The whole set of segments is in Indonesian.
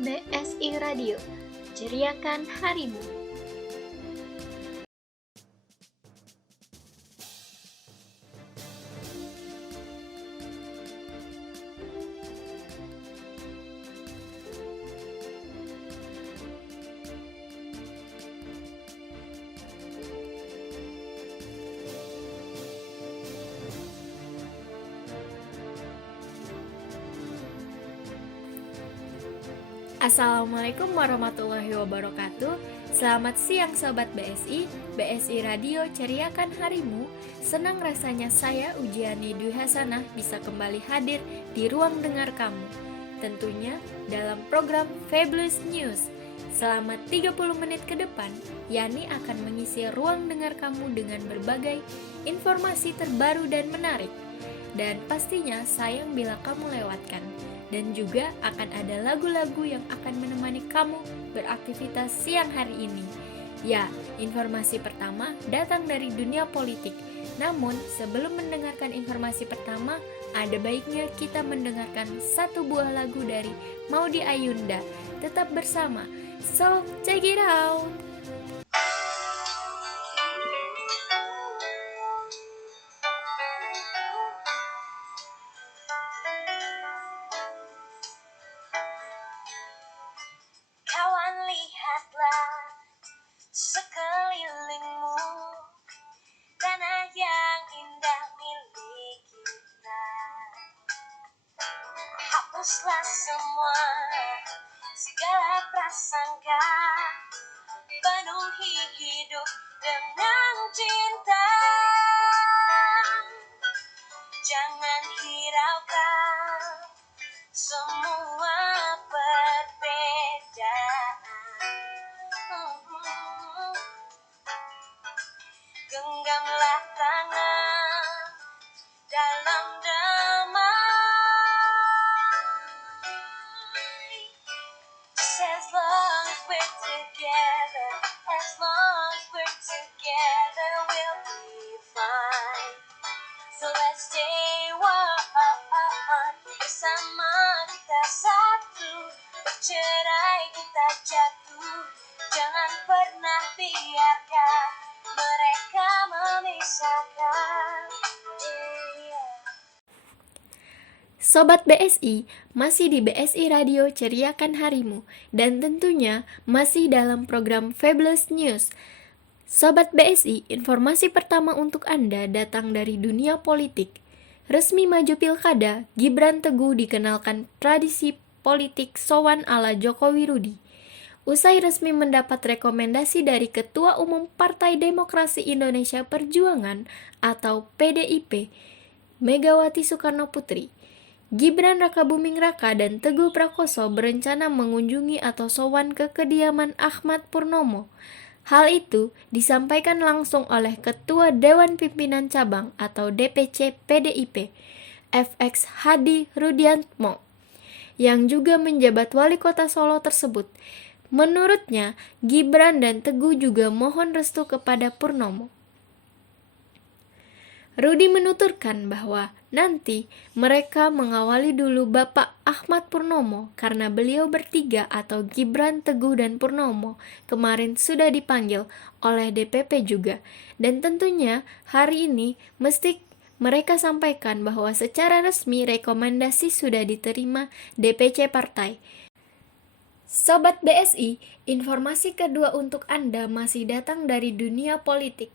BSI Radio, ceriakan harimu. Assalamualaikum warahmatullahi wabarakatuh. Selamat siang Sobat BSI, BSI Radio ceriakan harimu. Senang rasanya saya Ujiani Dwi Hasanah bisa kembali hadir di ruang dengar kamu. Tentunya dalam program Fabulous News. Selama 30 menit ke depan, Yani akan mengisi ruang dengar kamu dengan berbagai informasi terbaru dan menarik. Dan pastinya sayang bila kamu lewatkan. Dan juga akan ada lagu-lagu yang akan menemani kamu beraktivitas siang hari ini. Ya, informasi pertama datang dari dunia politik. Namun, sebelum mendengarkan informasi pertama, ada baiknya kita mendengarkan satu buah lagu dari Maudy Ayunda. Tetap bersama, so check it out! Sekelilingmu, tanah yang indah milik kita. Hapuslah semua segala prasangka, penuhi hidup dengan cinta. Jangan hiraukan semua perbedaan. Genggamlah tangan dalam damai. Just as long as we're together, we'll be fine. So let's stay one, bersama kita satu, bercerai kita jatuh. Jangan pernah biarkan mereka memisahkan. Sobat BSI, masih di BSI Radio Ceriakan Harimu, dan tentunya masih dalam program Fabulous News. Sobat BSI, informasi pertama untuk Anda datang dari dunia politik. Resmi maju pilkada, Gibran Teguh dikenalkan tradisi politik sowan ala Jokowi Rudi. Usai resmi mendapat rekomendasi dari Ketua Umum Partai Demokrasi Indonesia Perjuangan atau PDIP, Megawati Soekarno Putri, Gibran Rakabuming Raka dan Teguh Prakoso berencana mengunjungi atau sowan ke kediaman Ahmad Purnomo. Hal itu disampaikan langsung oleh Ketua Dewan Pimpinan Cabang atau DPC PDIP, FX Hadi Rudiatmo, yang juga menjabat wali kota Solo tersebut. Menurutnya, Gibran dan Teguh juga mohon restu kepada Purnomo. Rudi menuturkan bahwa nanti mereka mengawali dulu Bapak Ahmad Purnomo karena beliau bertiga atau Gibran, Teguh, dan Purnomo kemarin sudah dipanggil oleh DPP juga. Dan tentunya hari ini mesti mereka sampaikan bahwa secara resmi rekomendasi sudah diterima DPC partai. Sobat BSI, informasi kedua untuk Anda masih datang dari dunia politik.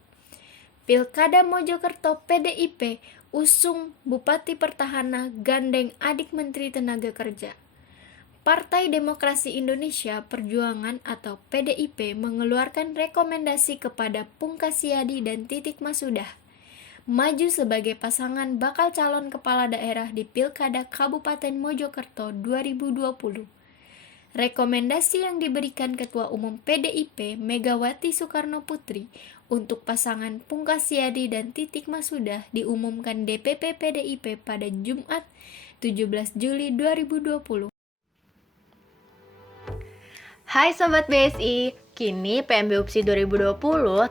Pilkada Mojokerto PDIP usung Bupati Pertahanan gandeng adik Menteri Tenaga Kerja. Partai Demokrasi Indonesia Perjuangan atau PDIP mengeluarkan rekomendasi kepada Pungkasiadi dan Titik Masudah maju sebagai pasangan bakal calon kepala daerah di Pilkada Kabupaten Mojokerto 2020. Rekomendasi yang diberikan Ketua Umum PDIP Megawati Soekarno Putri untuk pasangan Pungkasiadi dan Titik Masudah diumumkan DPP PDIP pada Jumat 17 Juli 2020. Hai Sobat BSI, Kini PMB UPSI 2020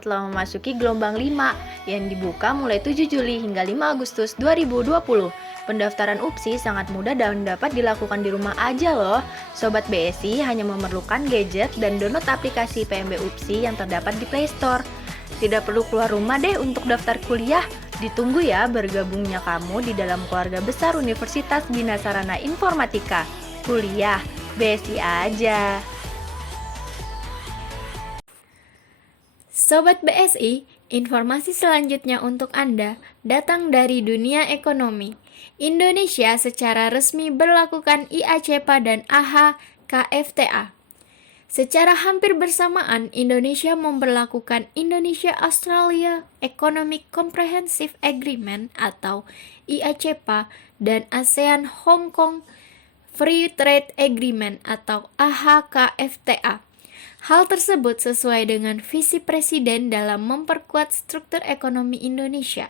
telah memasuki gelombang 5 yang dibuka mulai 7 Juli hingga 5 Agustus 2020. Pendaftaran UPSI sangat mudah dan dapat dilakukan di rumah aja loh. Sobat BSI hanya memerlukan gadget dan download aplikasi PMB UPSI yang terdapat di Play Store. Tidak perlu keluar rumah deh untuk daftar kuliah. Ditunggu ya bergabungnya kamu di dalam keluarga besar Universitas Bina Sarana Informatika. Kuliah BSI aja. Sobat BSI, informasi selanjutnya untuk Anda datang dari dunia ekonomi. Indonesia secara resmi berlakukan IACPA dan AHKFTA. Secara hampir bersamaan, Indonesia memberlakukan Indonesia-Australia Economic Comprehensive Agreement atau IACPA dan ASEAN-Hong Kong Free Trade Agreement atau AHKFTA. Hal tersebut sesuai dengan visi Presiden dalam memperkuat struktur ekonomi Indonesia,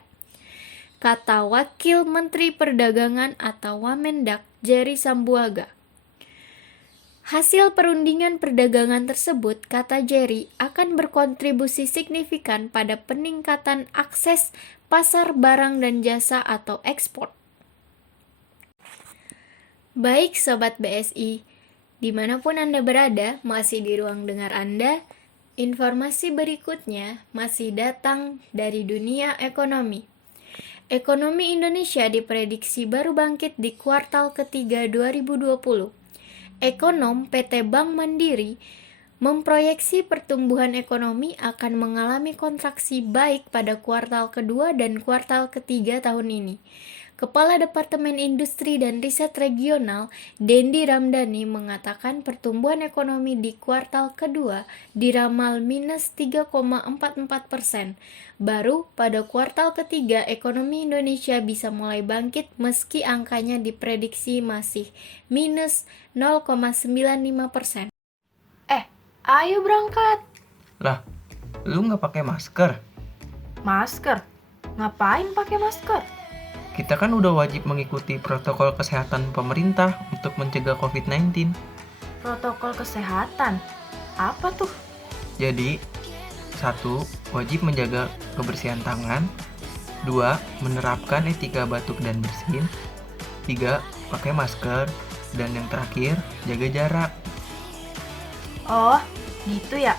kata Wakil Menteri Perdagangan atau Wamendak Jerry Sambuaga. Hasil perundingan perdagangan tersebut, kata Jerry, akan berkontribusi signifikan pada peningkatan akses pasar barang dan jasa atau ekspor. Baik Sobat BSI, dimanapun Anda berada, masih di ruang dengar Anda, informasi berikutnya masih datang dari dunia ekonomi. Ekonomi Indonesia diprediksi baru bangkit di kuartal ketiga 2020. Ekonom PT Bank Mandiri memproyeksi pertumbuhan ekonomi akan mengalami kontraksi baik pada kuartal kedua dan kuartal ketiga tahun ini. Kepala Departemen Industri dan Riset Regional, Dendi Ramdhani, mengatakan pertumbuhan ekonomi di kuartal kedua diramal minus 3,44%. Baru pada kuartal ketiga, ekonomi Indonesia bisa mulai bangkit meski angkanya diprediksi masih minus 0,95%. Ayo berangkat. Lah, lu nggak pakai masker? Masker? Ngapain pakai masker? Kita kan udah wajib mengikuti protokol kesehatan pemerintah untuk mencegah COVID-19. Protokol kesehatan? Apa tuh? Jadi, 1. Wajib menjaga kebersihan tangan. 2. Menerapkan etika batuk dan bersin. 3. Pakai masker. Dan yang terakhir, jaga jarak. Oh, gitu ya?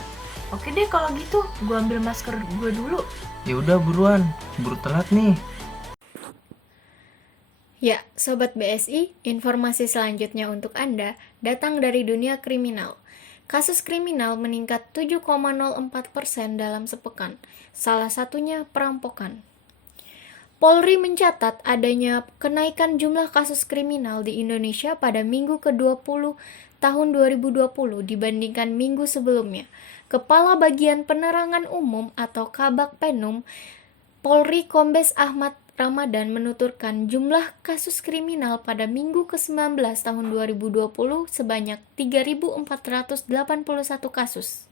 Oke deh kalau gitu, gua ambil masker gua dulu. Ya udah buruan, buru telat nih. Ya, Sobat BSI, informasi selanjutnya untuk Anda datang dari dunia kriminal. Kasus kriminal meningkat 7,04% dalam sepekan, salah satunya perampokan. Polri mencatat adanya kenaikan jumlah kasus kriminal di Indonesia pada minggu ke-20 tahun 2020 dibandingkan minggu sebelumnya. Kepala Bagian Penerangan Umum atau Kabak Penum Polri Kombes Ahmad Ramadan menuturkan jumlah kasus kriminal pada minggu ke-19 tahun 2020 sebanyak 3.481 kasus.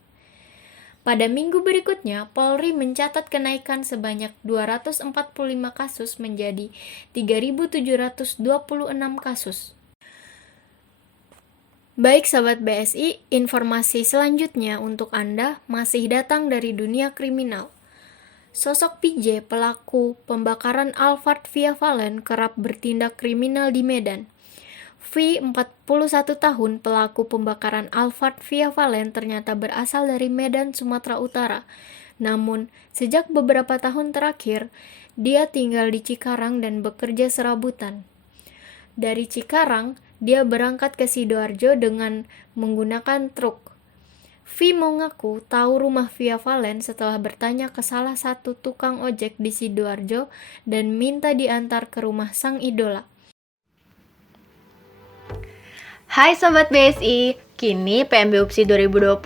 Pada minggu berikutnya, Polri mencatat kenaikan sebanyak 245 kasus menjadi 3.726 kasus. Baik Sobat BSI, informasi selanjutnya untuk Anda masih datang dari dunia kriminal. Sosok PJ, pelaku pembakaran Alphard Via Valen, kerap bertindak kriminal di Medan. V, 41 tahun, pelaku pembakaran Alphard Via Valen ternyata berasal dari Medan, Sumatera Utara. Namun, sejak beberapa tahun terakhir, dia tinggal di Cikarang dan bekerja serabutan. Dari Cikarang, dia berangkat ke Sidoarjo dengan menggunakan truk. V mengaku tahu rumah Via Valen setelah bertanya ke salah satu tukang ojek di Sidoarjo dan minta diantar ke rumah sang idola. Hai Sobat BSI, kini PMB UPSI 2020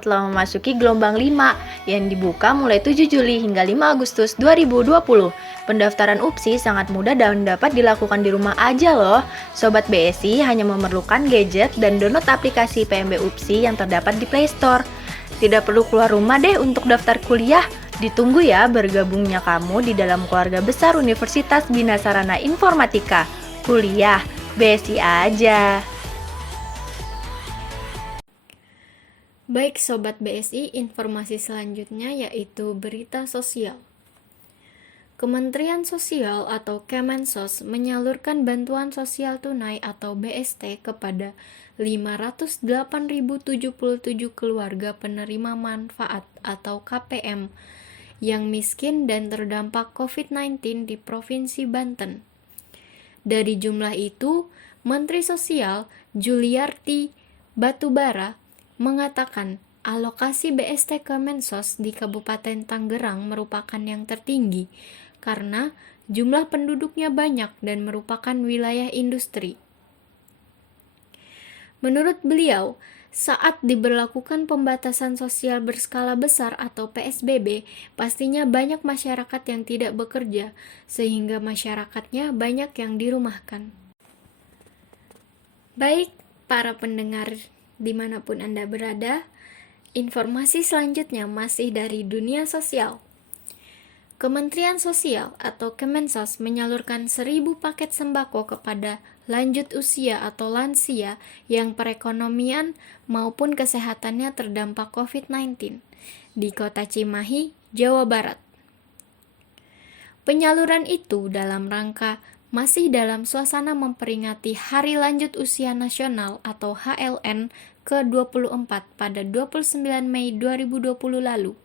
telah memasuki gelombang 5 yang dibuka mulai 7 Juli hingga 5 Agustus 2020. Pendaftaran UPSI sangat mudah dan dapat dilakukan di rumah aja loh. Sobat BSI hanya memerlukan gadget dan download aplikasi PMB UPSI yang terdapat di Play Store. Tidak perlu keluar rumah deh untuk daftar kuliah. Ditunggu ya bergabungnya kamu di dalam keluarga besar Universitas Bina Sarana Informatika. Kuliah BSI aja. Baik Sobat BSI, informasi selanjutnya yaitu berita sosial. Kementerian Sosial atau Kemensos menyalurkan bantuan sosial tunai atau BST kepada 508.077 keluarga penerima manfaat atau KPM yang miskin dan terdampak COVID-19 di Provinsi Banten. Dari jumlah itu, Menteri Sosial Juliarti Batubara mengatakan alokasi BST Kemensos di Kabupaten Tangerang merupakan yang tertinggi karena jumlah penduduknya banyak dan merupakan wilayah industri. Menurut beliau, saat diberlakukan pembatasan sosial berskala besar atau PSBB, pastinya banyak masyarakat yang tidak bekerja, sehingga masyarakatnya banyak yang dirumahkan. Baik, para pendengar dimanapun Anda berada, informasi selanjutnya masih dari dunia sosial. Kementerian Sosial atau Kemensos menyalurkan 1.000 paket sembako kepada lanjut usia atau lansia yang perekonomian maupun kesehatannya terdampak COVID-19 di Kota Cimahi, Jawa Barat. Penyaluran itu dalam rangka masih dalam suasana memperingati Hari Lanjut Usia Nasional atau HLN ke-24 pada 29 Mei 2020 lalu.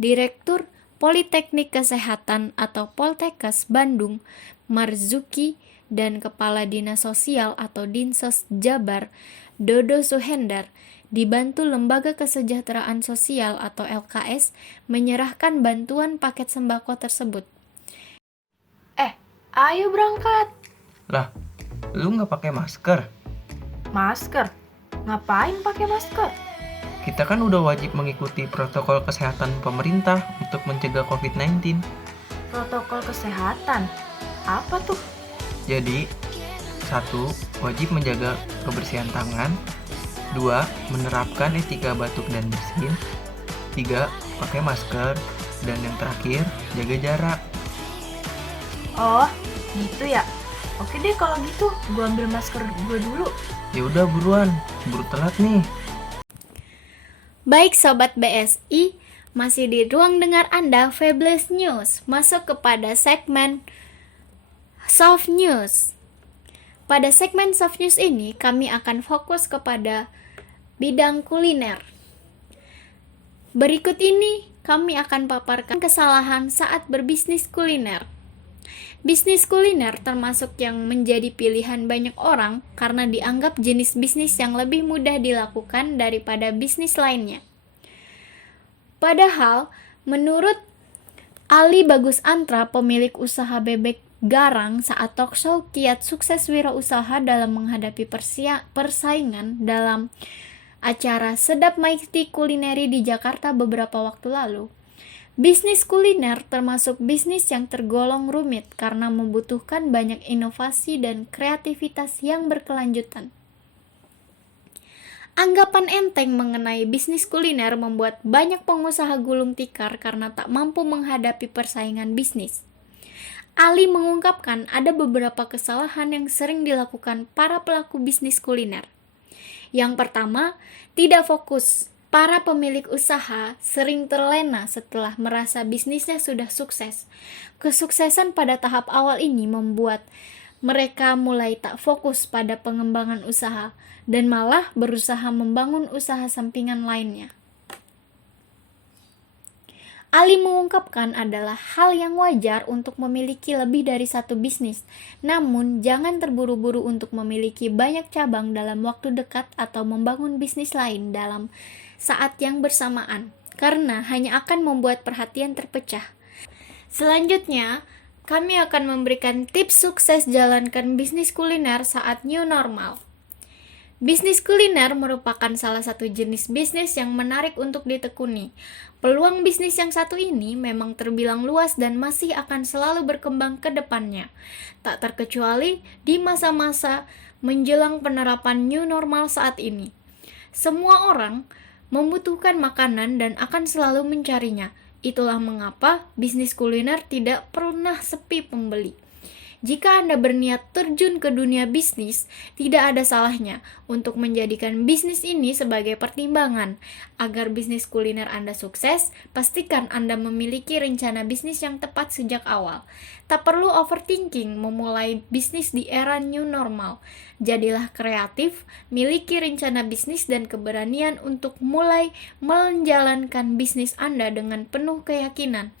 Direktur Politeknik Kesehatan atau Poltekkes Bandung, Marzuki, dan Kepala Dinas Sosial atau Dinsos Jabar, Dodo Suhendar, dibantu Lembaga Kesejahteraan Sosial atau LKS menyerahkan bantuan paket sembako tersebut. Ayo berangkat. Lah, lu nggak pakai masker? Masker? Ngapain pakai masker? Kita kan udah wajib mengikuti protokol kesehatan pemerintah untuk mencegah COVID-19. Protokol kesehatan? Apa tuh? Jadi, 1. Wajib menjaga kebersihan tangan. 2. Menerapkan etika batuk dan bersin. 3. Pakai masker. Dan yang terakhir, jaga jarak. Oh, gitu ya? Oke deh kalau gitu, gue ambil masker gue dulu. Ya udah buruan, buru telat nih. Baik Sobat BSI, masih di ruang dengar Anda Fabulous News, masuk kepada segmen Soft News. Pada segmen Soft News ini, kami akan fokus kepada bidang kuliner. Berikut ini, kami akan paparkan kesalahan saat berbisnis kuliner. Bisnis kuliner termasuk yang menjadi pilihan banyak orang karena dianggap jenis bisnis yang lebih mudah dilakukan daripada bisnis lainnya. Padahal, menurut Ali Bagus Antra, pemilik usaha bebek garang saat talkshow Kiat Sukses Wirausaha dalam menghadapi persaingan dalam acara Sedap Mighty Kulineri di Jakarta beberapa waktu lalu, bisnis kuliner termasuk bisnis yang tergolong rumit karena membutuhkan banyak inovasi dan kreativitas yang berkelanjutan. Anggapan enteng mengenai bisnis kuliner membuat banyak pengusaha gulung tikar karena tak mampu menghadapi persaingan bisnis. Ali mengungkapkan ada beberapa kesalahan yang sering dilakukan para pelaku bisnis kuliner. Yang pertama, tidak fokus. Para pemilik usaha sering terlena setelah merasa bisnisnya sudah sukses. Kesuksesan pada tahap awal ini membuat mereka mulai tak fokus pada pengembangan usaha dan malah berusaha membangun usaha sampingan lainnya. Ali mengungkapkan adalah hal yang wajar untuk memiliki lebih dari satu bisnis, namun jangan terburu-buru untuk memiliki banyak cabang dalam waktu dekat atau membangun bisnis lain dalam saat yang bersamaan, karena hanya akan membuat perhatian terpecah. Selanjutnya, kami akan memberikan tips sukses jalankan bisnis kuliner saat new normal. Bisnis kuliner merupakan salah satu jenis bisnis yang menarik untuk ditekuni. Peluang bisnis yang satu ini memang terbilang luas dan masih akan selalu berkembang ke depannya, tak terkecuali di masa-masa menjelang penerapan new normal saat ini. Semua orang membutuhkan makanan dan akan selalu mencarinya. Itulah mengapa bisnis kuliner tidak pernah sepi pembeli. Jika Anda berniat terjun ke dunia bisnis, tidak ada salahnya untuk menjadikan bisnis ini sebagai pertimbangan. Agar bisnis kuliner Anda sukses, pastikan Anda memiliki rencana bisnis yang tepat sejak awal. Tak perlu overthinking memulai bisnis di era new normal. Jadilah kreatif, miliki rencana bisnis dan keberanian untuk mulai menjalankan bisnis Anda dengan penuh keyakinan,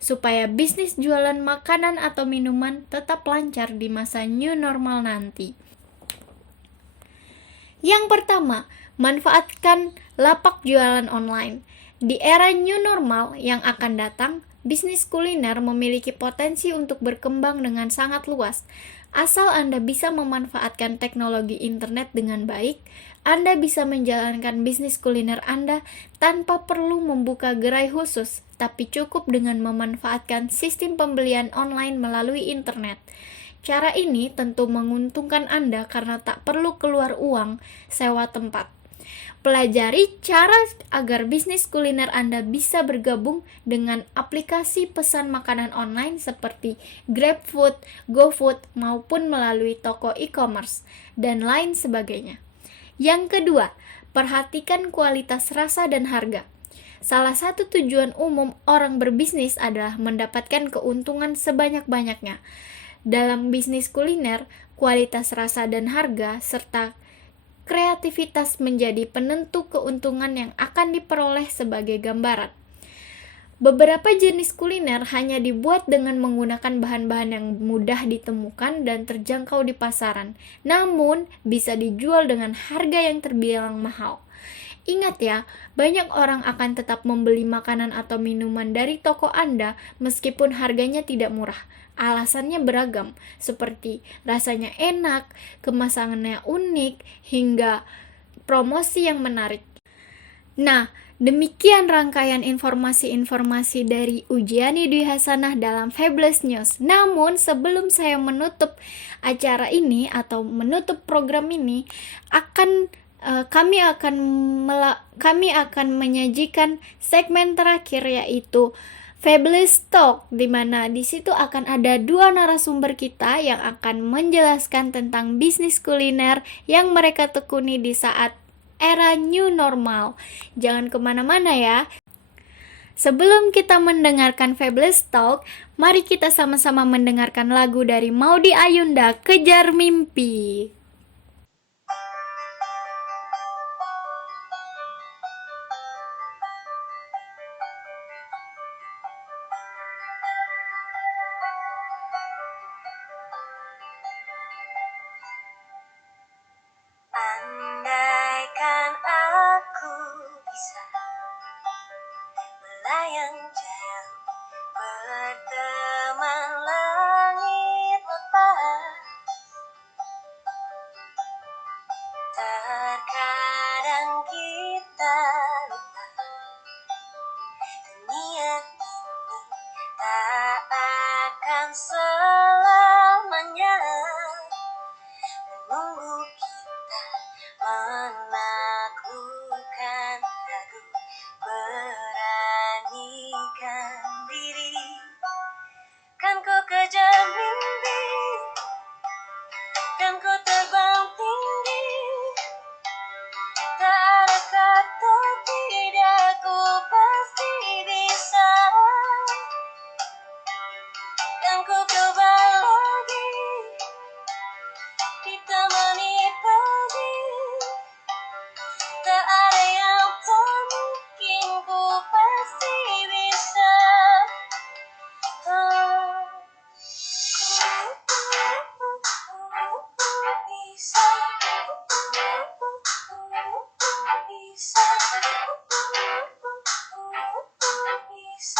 supaya bisnis jualan makanan atau minuman tetap lancar di masa new normal nanti. Yang pertama, manfaatkan lapak jualan online. Di era new normal yang akan datang, bisnis kuliner memiliki potensi untuk berkembang dengan sangat luas. Asal Anda bisa memanfaatkan teknologi internet dengan baik, Anda bisa menjalankan bisnis kuliner Anda tanpa perlu membuka gerai khusus, tapi cukup dengan memanfaatkan sistem pembelian online melalui internet. Cara ini tentu menguntungkan Anda karena tak perlu keluar uang sewa tempat. Pelajari cara agar bisnis kuliner Anda bisa bergabung dengan aplikasi pesan makanan online seperti GrabFood, GoFood, maupun melalui toko e-commerce, dan lain sebagainya. Yang kedua, perhatikan kualitas rasa dan harga. Salah satu tujuan umum orang berbisnis adalah mendapatkan keuntungan sebanyak-banyaknya. Dalam bisnis kuliner, kualitas rasa dan harga serta kreativitas menjadi penentu keuntungan yang akan diperoleh sebagai gambaran. Beberapa jenis kuliner hanya dibuat dengan menggunakan bahan-bahan yang mudah ditemukan dan terjangkau di pasaran, namun bisa dijual dengan harga yang terbilang mahal. Ingat ya, banyak orang akan tetap membeli makanan atau minuman dari toko Anda meskipun harganya tidak murah. Alasannya beragam, seperti rasanya enak, kemasannya unik, hingga promosi yang menarik. Nah, demikian rangkaian informasi-informasi dari Ujiani Dwi Hasanah dalam Fabulous News. Namun, sebelum saya menutup acara ini atau menutup program ini, kami akan menyajikan segmen terakhir, yaitu Fabulous Talk, di mana di situ akan ada dua narasumber kita yang akan menjelaskan tentang bisnis kuliner yang mereka tekuni di saat era new normal. Jangan kemana-mana ya. Sebelum kita mendengarkan Fabulous Talk, mari kita sama-sama mendengarkan lagu dari Maudy Ayunda, Kejar Mimpi. Andaikan aku bisa melayang jauh, berteman langit lepas. Terkadang kita lupa, dunia ini tak akan selamanya menunggu kita menaklukkan ragu, beranikan diri. Kan ku kejar mimpi, kan ku terbang tinggi, tak ada kata tidak, ku pasti bisa. Kan ku coba lagi, ditemani pagi, tak ada yang tak mungkin, ku pasti bisa. Bisa, bisa, bisa.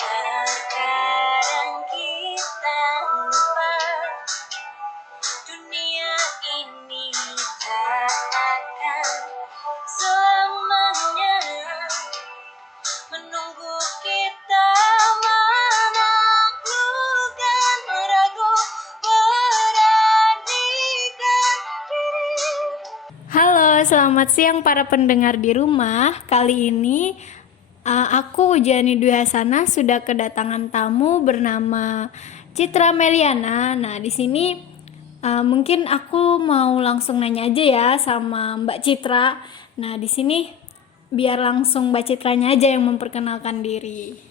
Terkadang kita lupa, dunia ini tak akan selamanya menunggu kita menaklukkan ragu, beranikan diri. Halo, selamat siang para pendengar di rumah. Kali ini Aku Ujani Dwi Hasanah sudah kedatangan tamu bernama Citra Meliana. Nah, di sini mungkin aku mau langsung nanya aja ya sama Mbak Citra. Nah, di sini biar langsung Mbak Citranya aja yang memperkenalkan diri.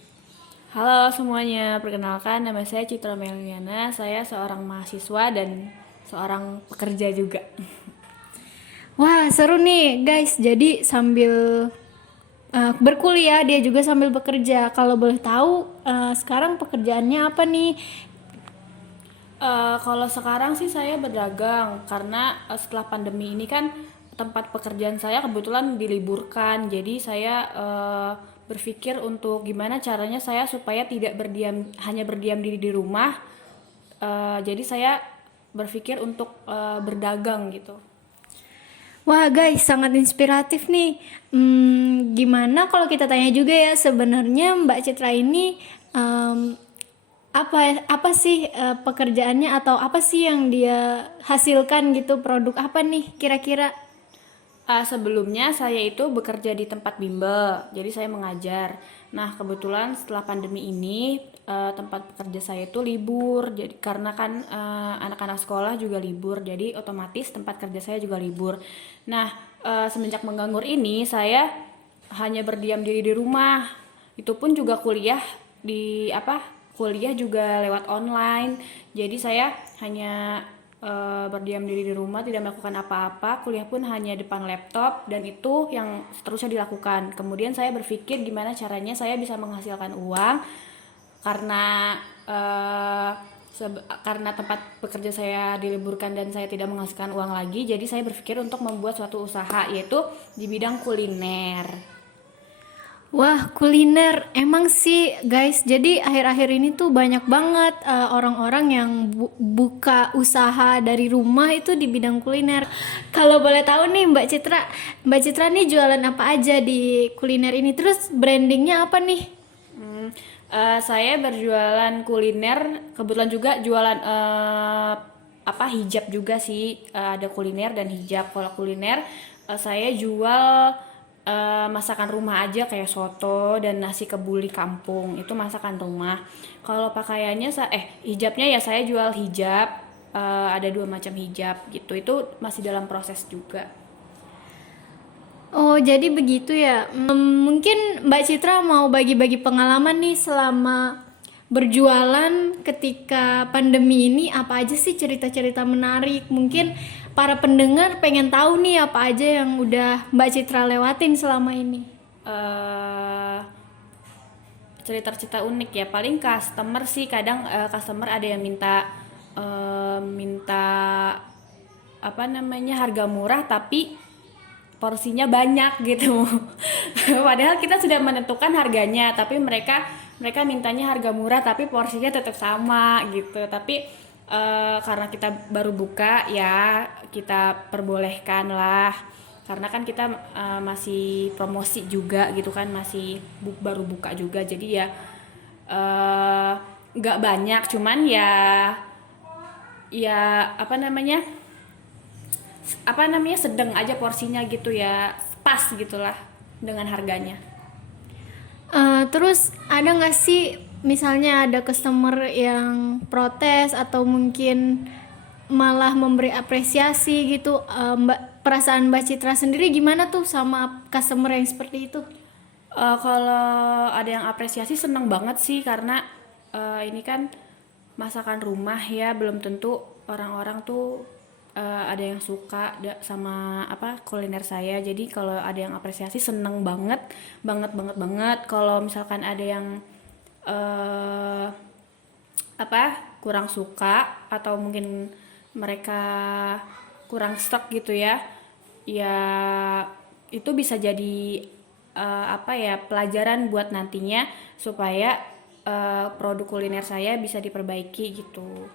Halo semuanya, perkenalkan nama saya Citra Meliana. Saya seorang mahasiswa dan seorang pekerja juga. Wah, seru nih guys. Jadi sambil berkuliah dia juga sambil bekerja. Kalau boleh tahu sekarang pekerjaannya apa nih? Kalau sekarang sih saya berdagang karena setelah pandemi ini kan tempat pekerjaan saya kebetulan diliburkan. Jadi saya berpikir untuk gimana caranya saya supaya tidak hanya berdiam diri di rumah. Jadi saya berpikir untuk berdagang gitu. Wah guys, sangat inspiratif nih. Gimana kalau kita tanya juga ya, sebenarnya Mbak Citra ini apa sih pekerjaannya atau apa sih yang dia hasilkan gitu, produk apa nih kira-kira? Sebelumnya saya itu bekerja di tempat bimbel, jadi saya mengajar. Nah kebetulan setelah pandemi ini tempat pekerja saya itu libur, jadi karena kan anak-anak sekolah juga libur, jadi otomatis tempat kerja saya juga libur. Nah semenjak menganggur ini saya hanya berdiam diri di rumah. Itu pun juga kuliah kuliah juga lewat online. Jadi saya hanya berdiam diri di rumah, tidak melakukan apa-apa. Kuliah pun hanya depan laptop, dan itu yang seterusnya dilakukan. Kemudian saya berpikir gimana caranya saya bisa menghasilkan uang karena karena tempat bekerja saya diliburkan dan saya tidak menghasilkan uang lagi. Jadi saya berpikir untuk membuat suatu usaha, yaitu di bidang kuliner. Wah, kuliner emang sih guys. Jadi akhir-akhir ini tuh banyak banget orang-orang yang buka usaha dari rumah itu di bidang kuliner. Kalau boleh tahu nih Mbak Citra nih jualan apa aja di kuliner ini? Terus brandingnya apa nih? Saya berjualan kuliner, kebetulan juga jualan hijab juga sih. Ada kuliner dan hijab. Kalau kuliner saya jual masakan rumah aja kayak soto dan nasi kebuli kampung, itu masakan rumah. Kalau pakaiannya hijabnya ya saya jual hijab, ada 2 macam hijab gitu, itu masih dalam proses juga. Oh, jadi begitu ya. Mungkin Mbak Citra mau bagi-bagi pengalaman nih selama berjualan ketika pandemi ini, apa aja sih cerita-cerita menarik? Mungkin para pendengar pengen tahu nih apa aja yang udah Mbak Citra lewatin selama ini. Cerita-cerita unik ya, paling customer sih kadang customer ada yang minta harga murah tapi porsinya banyak gitu. Padahal kita sudah menentukan harganya, tapi mereka mintanya harga murah tapi porsinya tetap sama gitu. Tapi karena kita baru buka ya kita perbolehkan lah, karena kan kita masih promosi juga gitu kan, masih baru buka juga, jadi ya nggak banyak, cuman sedang aja porsinya gitu ya, pas gitulah dengan harganya. Terus ada nggak sih misalnya ada customer yang protes atau mungkin malah memberi apresiasi gitu, perasaan Mbak Citra sendiri gimana tuh sama customer yang seperti itu? Kalau ada yang apresiasi seneng banget sih, karena ini kan masakan rumah ya, belum tentu orang-orang tuh ada yang suka sama kuliner saya. Jadi kalau ada yang apresiasi seneng banget. Kalau misalkan ada yang kurang suka atau mungkin mereka kurang stok gitu ya itu bisa jadi pelajaran buat nantinya supaya produk kuliner saya bisa diperbaiki gitu.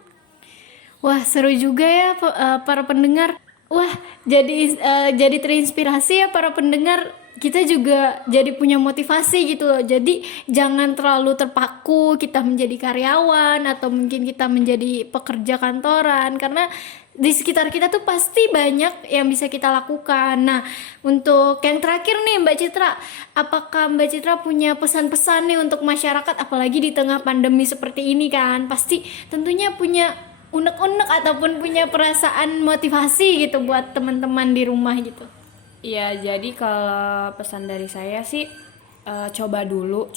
Wah, seru juga ya para pendengar. Wah, jadi terinspirasi ya para pendengar. Kita juga jadi punya motivasi gitu loh. Jadi jangan terlalu terpaku kita menjadi karyawan atau mungkin kita menjadi pekerja kantoran, karena di sekitar kita tuh pasti banyak yang bisa kita lakukan. Nah, untuk yang terakhir nih Mbak Citra, apakah Mbak Citra punya pesan-pesan nih untuk masyarakat, apalagi di tengah pandemi seperti ini kan, pasti tentunya punya unek-unek ataupun punya perasaan motivasi gitu buat teman-teman di rumah gitu. Iya, jadi kalau pesan dari saya sih coba dulu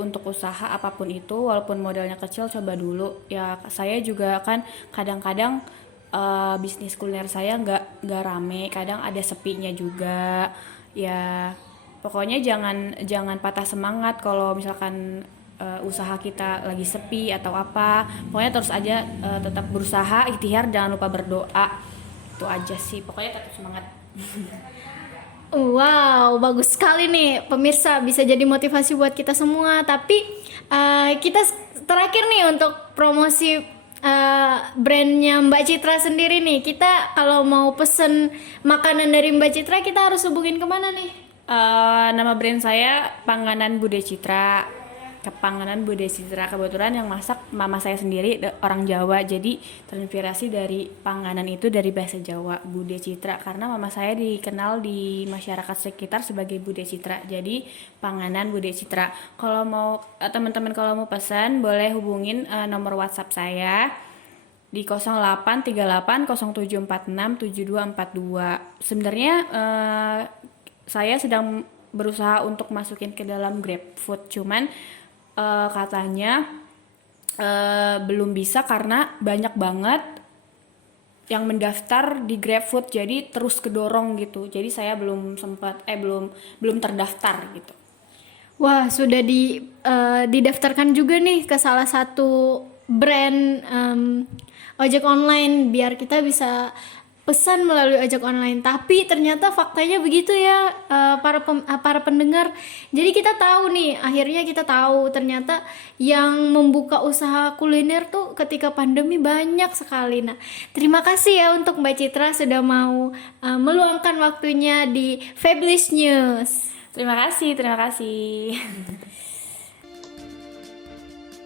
untuk usaha apapun itu, walaupun modalnya kecil, coba dulu. Ya saya juga kan kadang-kadang bisnis kuliner saya nggak rame, kadang ada sepinya juga. Ya pokoknya jangan patah semangat kalau misalkan usaha kita lagi sepi atau apa. Pokoknya terus aja tetap berusaha, ikhtiar, jangan lupa berdoa. Itu aja sih, pokoknya tetap semangat. Wow, bagus sekali nih pemirsa, bisa jadi motivasi buat kita semua. Tapi kita terakhir nih untuk promosi brandnya Mbak Citra sendiri nih. Kita kalau mau pesen makanan dari Mbak Citra, kita harus hubungin kemana nih? Nama brand saya Panganan Bude Citra. Panganan Bude Citra, kebetulan yang masak mama saya sendiri, orang Jawa, jadi terinspirasi dari panganan itu dari bahasa Jawa, Bude Citra, karena mama saya dikenal di masyarakat sekitar sebagai Bude Citra, jadi Panganan Bude Citra. Kalau mau teman-teman kalau mau pesan boleh hubungin nomor WhatsApp saya di 083807467242. Sebenarnya saya sedang berusaha untuk masukin ke dalam GrabFood, cuman katanya belum bisa karena banyak banget yang mendaftar di GrabFood, jadi terus kedorong gitu. Jadi saya belum sempat belum terdaftar gitu. Wah, sudah didaftarkan juga nih ke salah satu brand ojek online biar kita bisa pesan melalui ojek online. Tapi ternyata faktanya begitu ya, para pendengar. Jadi kita tahu nih, akhirnya kita tahu ternyata yang membuka usaha kuliner tuh ketika pandemi banyak sekali. Nah, terima kasih ya untuk Mbak Citra sudah mau meluangkan waktunya di Fabulous News. Terima kasih.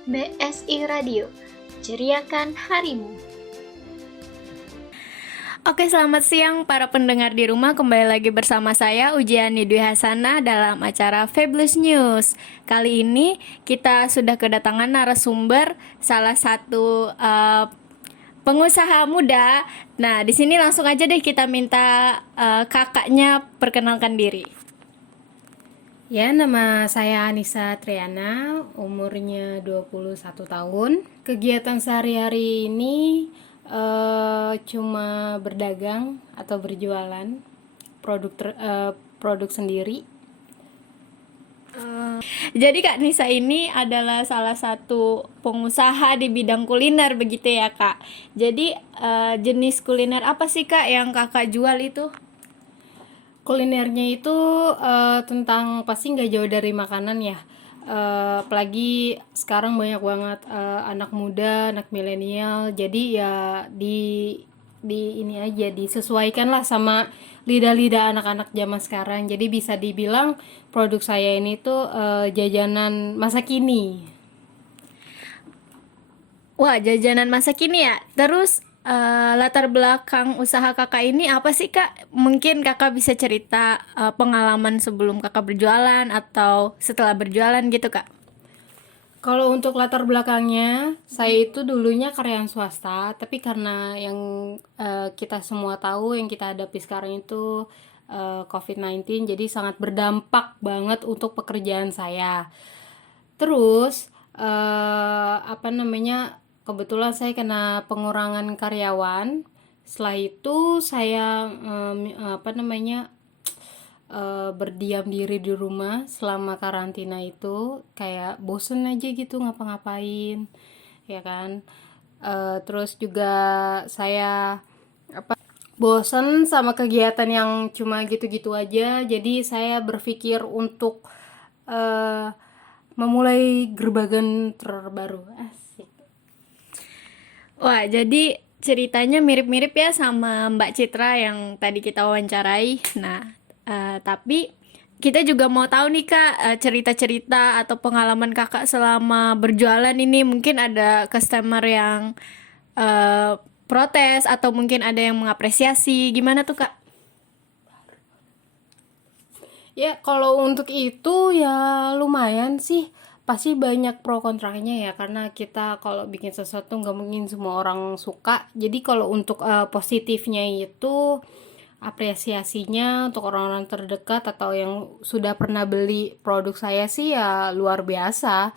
BSI Radio, ceriakan harimu. Oke, selamat siang para pendengar di rumah. Kembali lagi bersama saya Ujiani Dwi Hasanah dalam acara Fabulous News. Kali ini kita sudah kedatangan narasumber, salah satu pengusaha muda. Nah, di sini langsung aja deh kita minta kakaknya perkenalkan diri. Ya, nama saya Anissa Triana, umurnya 21 tahun. Kegiatan sehari-hari ini cuma berdagang atau berjualan produk sendiri. Jadi Kak Nisa ini adalah salah satu pengusaha di bidang kuliner begitu ya Kak. Jadi jenis kuliner apa sih Kak yang Kakak jual itu? Kulinernya itu tentang pasti nggak jauh dari makanan ya. Apalagi sekarang banyak banget anak muda, anak milenial. Jadi ya di ini aja disesuaikan lah sama lidah-lidah anak-anak zaman sekarang. Jadi bisa dibilang produk saya ini tuh jajanan masa kini. Wah, jajanan masa kini ya. Terus latar belakang usaha kakak ini apa sih Kak? Mungkin kakak bisa cerita pengalaman sebelum kakak berjualan atau setelah berjualan gitu Kak. Kalau untuk latar belakangnya, saya itu dulunya karyawan swasta, tapi karena yang kita semua tahu, yang kita hadapi sekarang itu COVID-19, jadi sangat berdampak banget untuk pekerjaan saya. Terus kebetulan saya kena pengurangan karyawan. Setelah itu saya berdiam diri di rumah selama karantina itu, kayak bosen aja gitu ngapa-ngapain, ya kan. Terus juga saya bosen sama kegiatan yang cuma gitu-gitu aja. Jadi saya berpikir untuk memulai gerbagan terbaru. Wah, jadi ceritanya mirip-mirip ya sama Mbak Citra yang tadi kita wawancarai. Nah, tapi kita juga mau tahu nih Kak, cerita-cerita atau pengalaman kakak selama berjualan ini. Mungkin ada customer yang protes atau mungkin ada yang mengapresiasi. Gimana tuh Kak? Ya, kalau untuk itu ya lumayan sih. Pasti banyak pro kontranya ya, karena kita kalau bikin sesuatu nggak mungkin semua orang suka. Jadi kalau untuk positifnya itu apresiasinya untuk orang-orang terdekat atau yang sudah pernah beli produk saya sih ya luar biasa.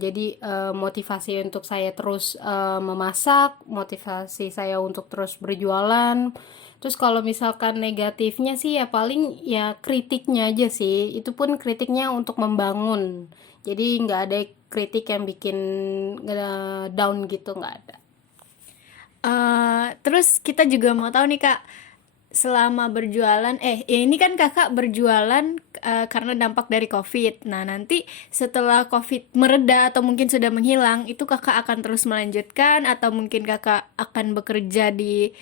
Jadi motivasi untuk saya terus memasak, motivasi saya untuk terus berjualan. Terus kalau misalkan negatifnya sih ya paling ya kritiknya aja sih. Itu pun kritiknya untuk membangun. Jadi nggak ada kritik yang bikin down gitu, nggak ada. Terus kita juga mau tahu nih Kak, selama berjualan, ini kan Kakak berjualan karena dampak dari COVID. Nah, nanti setelah COVID mereda atau mungkin sudah menghilang, itu Kakak akan terus melanjutkan atau mungkin Kakak akan bekerja di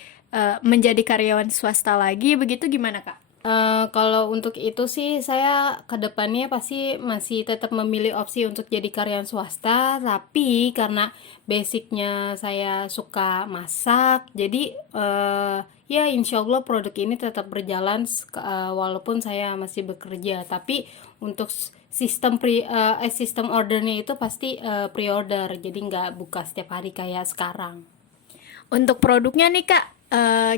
menjadi karyawan swasta lagi, begitu gimana Kak? Kalau untuk itu sih saya kedepannya pasti masih tetap memilih opsi untuk jadi karyawan swasta, tapi karena basicnya saya suka masak, jadi ya insya Allah produk ini tetap berjalan walaupun saya masih bekerja. Tapi untuk sistem ordernya itu pasti pre-order, jadi nggak buka setiap hari kayak sekarang. Untuk produknya nih Kak,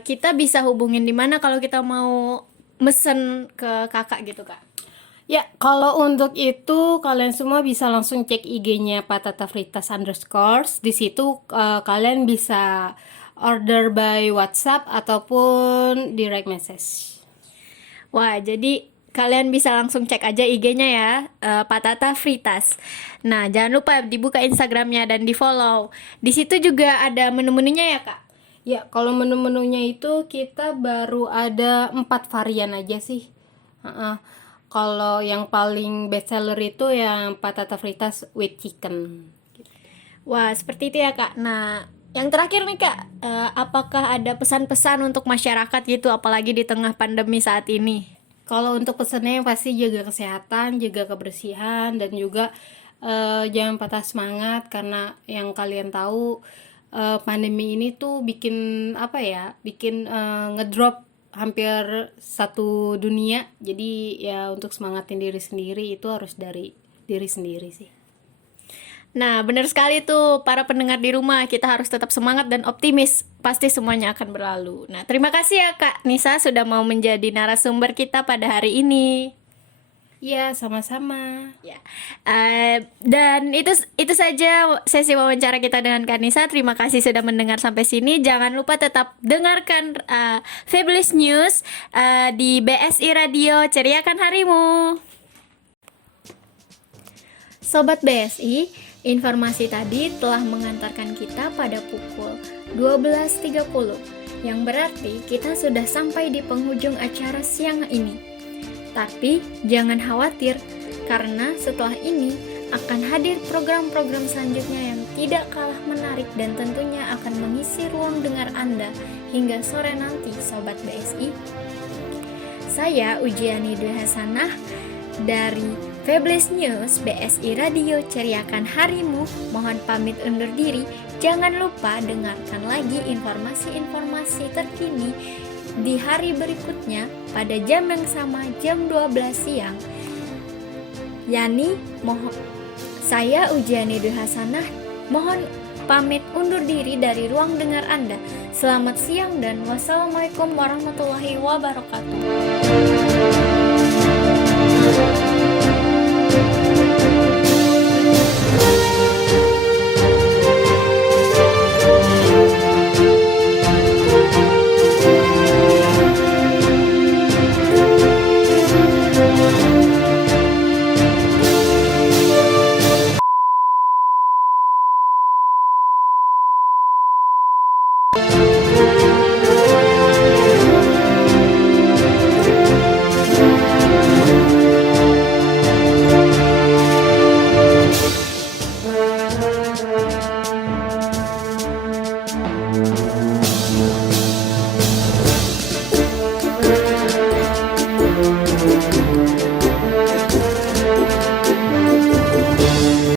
kita bisa hubungin di mana kalau kita mau mesen ke Kakak gitu Kak? Ya, kalau untuk itu kalian semua bisa langsung cek IG-nya patatafritas_. Di situ kalian bisa order by WhatsApp ataupun direct message. Wah, jadi kalian bisa langsung cek aja IG-nya ya, Patata Fritas. Nah, jangan lupa dibuka Instagramnya dan di follow. Di situ juga ada menu-menunya ya Kak? Ya, kalau menu-menunya itu kita baru ada 4 varian aja sih. Kalau yang paling best seller itu yang patata fritas with chicken. Wah, seperti itu ya Kak. Nah, yang terakhir nih Kak, apakah ada pesan-pesan untuk masyarakat gitu, apalagi di tengah pandemi saat ini? Kalau untuk pesannya yang pasti jaga kesehatan, jaga kebersihan, dan juga jangan patah semangat, karena yang kalian tahu pandemi ini tuh bikin ngedrop hampir satu dunia. Jadi ya untuk semangatin diri sendiri itu harus dari diri sendiri sih. Nah, benar sekali tuh para pendengar di rumah, kita harus tetap semangat dan optimis. Pasti semuanya akan berlalu. Nah, terima kasih ya Kak Nisa sudah mau menjadi narasumber kita pada hari ini. Ya, sama-sama. Ya, dan itu saja sesi wawancara kita dengan Kak Nisa. Terima kasih sudah mendengar sampai sini. Jangan lupa tetap dengarkan Fabulous News di BSI Radio. Ceriakan harimu. Sobat BSI, informasi tadi telah mengantarkan kita pada pukul 12.30, yang berarti kita sudah sampai di penghujung acara siang ini. Tapi jangan khawatir, karena setelah ini akan hadir program-program selanjutnya yang tidak kalah menarik dan tentunya akan mengisi ruang dengar Anda hingga sore nanti, Sobat BSI. Saya Ujiani Dwi Hasanah dari Fabulous News BSI Radio. Ceriakan harimu, mohon pamit undur diri. Jangan lupa dengarkan lagi informasi-informasi terkini di hari berikutnya pada jam yang sama, jam 12 siang. Saya Ujiani Dwi Hasanah mohon pamit undur diri dari ruang dengar Anda. Selamat siang dan wassalamualaikum warahmatullahi wabarakatuh.